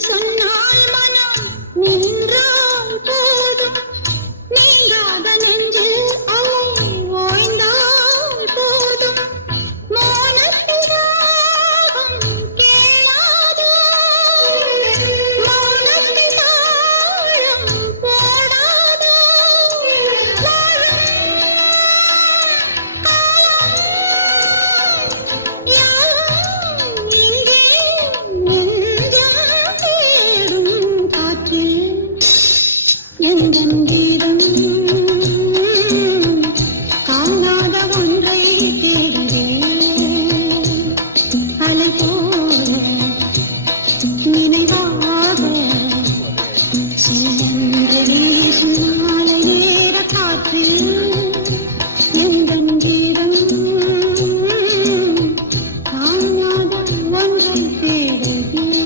சொன்னால் மனம் நின்றால் போதும் நீங்காத நெஞ்சு அலை ஓய்ந்தால் போதும் மௌனத்திராகம் கேளாதோ மௌனத்தின் தாழம் போடாதோ எந்தன் கீதம் காணாத ஒன்றை தேடுவேன் அலை போல நினைவா